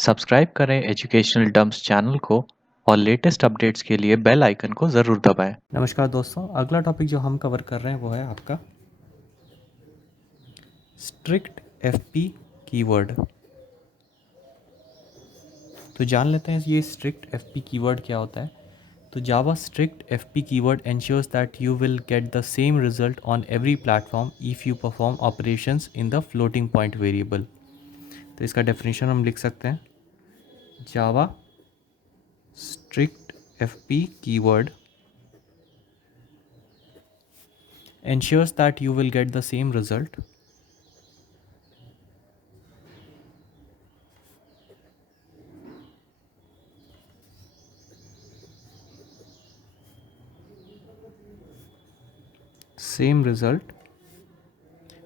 Subscribe करें educational dumps channel को और लेटेस्ट अपडेट्स के लिए बेल आइकन को ज़रूर दबाएं। नमस्कार दोस्तों, अगला टॉपिक जो हम कवर कर रहे हैं वो है आपका स्ट्रिक्ट एफपी कीवर्ड। तो जान लेते हैं ये स्ट्रिक्ट एफपी कीवर्ड क्या होता है। तो Java strict FP keyword ensures that you will get the same result on every platform if you perform operations in the floating point variable। तो इसका डेफिनेशन हम लिख सकते हैं, Java strict FP keyword ensures that you will get the same result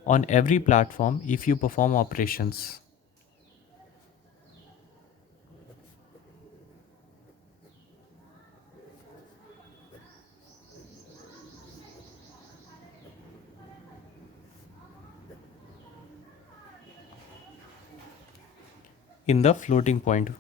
on every platform if you perform operations। in the floating point।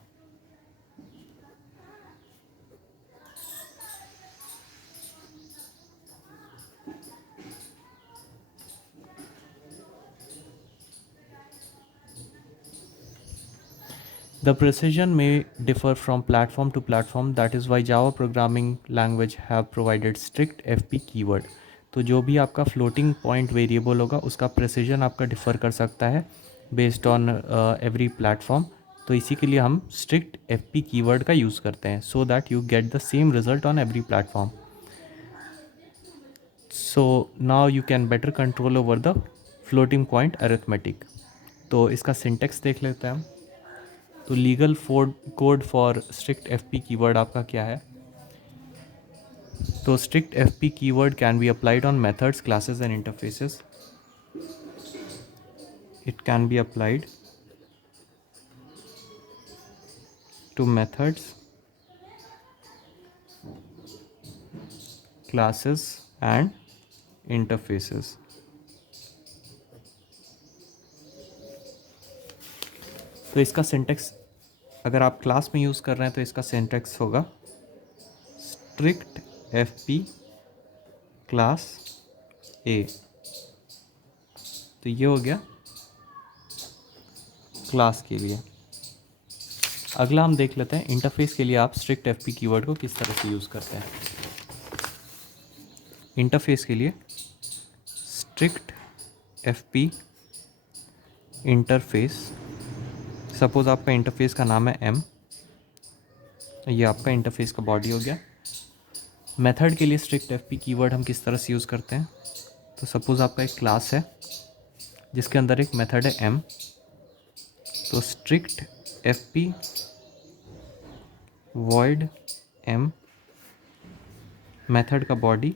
The precision may differ from platform to platform, that is why Java programming language have provided strict FP keyword। तो जो भी आपका floating point variable होगा उसका precision आपका differ कर सकता है based on every platform। तो इसी के लिए हम strict FP keyword का यूज़ करते हैं so that you get the same result on every platform। So now you can better control over the floating point arithmetic। तो इसका syntax देख लेते हैं हम। तो legal code for strict F P keyword आपका क्या है। तो strict F P keyword can be applied on methods, classes and interfaces. It can be applied two methods, classes and interfaces. तो इसका सिंटेक्स अगर आप क्लास में यूज़ कर रहे हैं तो इसका सिंटेक्स होगा स्ट्रिक्ट एफ पी क्लास ए। तो ये हो गया क्लास के लिए। अगला हम देख लेते हैं इंटरफेस के लिए आप स्ट्रिक्ट एफ पी कीवर्ड को किस तरह से यूज़ करते हैं। इंटरफेस के लिए strict F P interface, suppose आपका इंटरफेस का नाम है एम, ये आपका इंटरफेस का बॉडी हो गया। मेथड के लिए स्ट्रिक्ट एफ पी कीवर्ड हम किस तरह से यूज़ करते हैं। तो सपोज़ आपका एक क्लास है जिसके अंदर एक मेथड है एम, तो strict F P void M method का बॉडी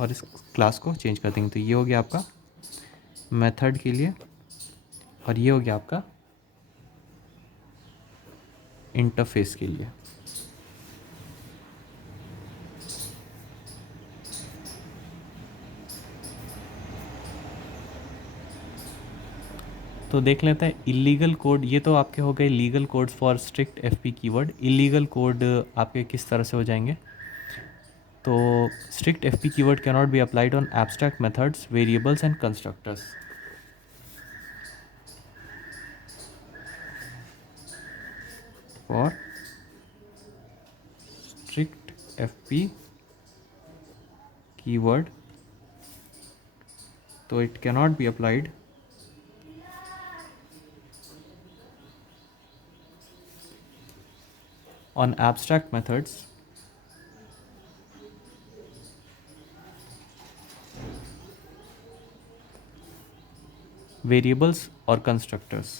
और इस क्लास को चेंज कर देंगे। तो ये हो गया आपका मेथड के लिए और ये हो गया आपका इंटरफेस के लिए। तो देख लेते हैं इलीगल कोड। ये तो आपके हो गए legal code for strict F P keyword. Illegal code आपके किस तरह से हो जाएंगे। तो strict F P keyword can not be applied on abstract methods, variables and constructors. For strict F P keyword तो it can not be applied on abstract methods, variables or constructors।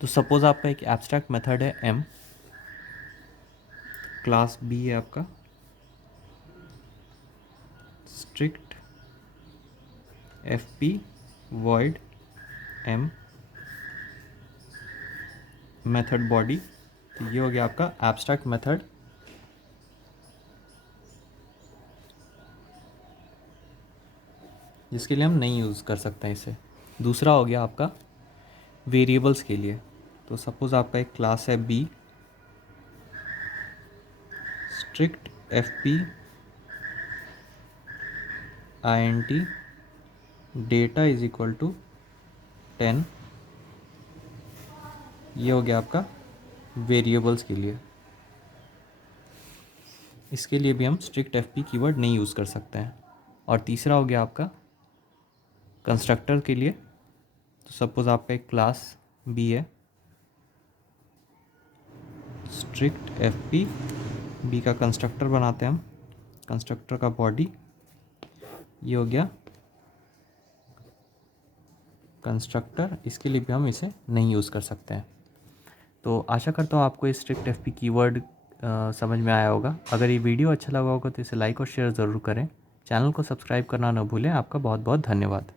तो suppose आपका एक abstract method है M, class B है आपका, strict F P void M method body. तो ये हो गया आपका एब्स्ट्रैक्ट मेथड जिसके लिए हम नहीं यूज़ कर सकते हैं इसे। दूसरा हो गया आपका वेरिएबल्स के लिए। तो सपोज़ आपका एक क्लास है B, strict F P I N T data is equal to 10। ये हो गया आपका वेरिएबल्स के लिए। इसके लिए भी हम स्ट्रिक्ट एफ पी कीवर्ड नहीं यूज़ कर सकते हैं। और तीसरा हो गया आपका कंस्ट्रक्टर के लिए। तो सपोज़ आपका एक क्लास बी है, स्ट्रिक्ट एफ पी बी का कंस्ट्रक्टर बनाते हैं हम, कंस्ट्रक्टर का बॉडी, ये हो गया कंस्ट्रक्टर। इसके लिए भी हम इसे नहीं यूज़ कर सकते हैं। तो आशा करता हूँ आपको इस स्ट्रिक्ट एफ पी कीवर्ड समझ में आया होगा। अगर ये वीडियो अच्छा लगा होगा तो इसे लाइक और शेयर ज़रूर करें। चैनल को सब्सक्राइब करना न भूलें। आपका बहुत बहुत धन्यवाद।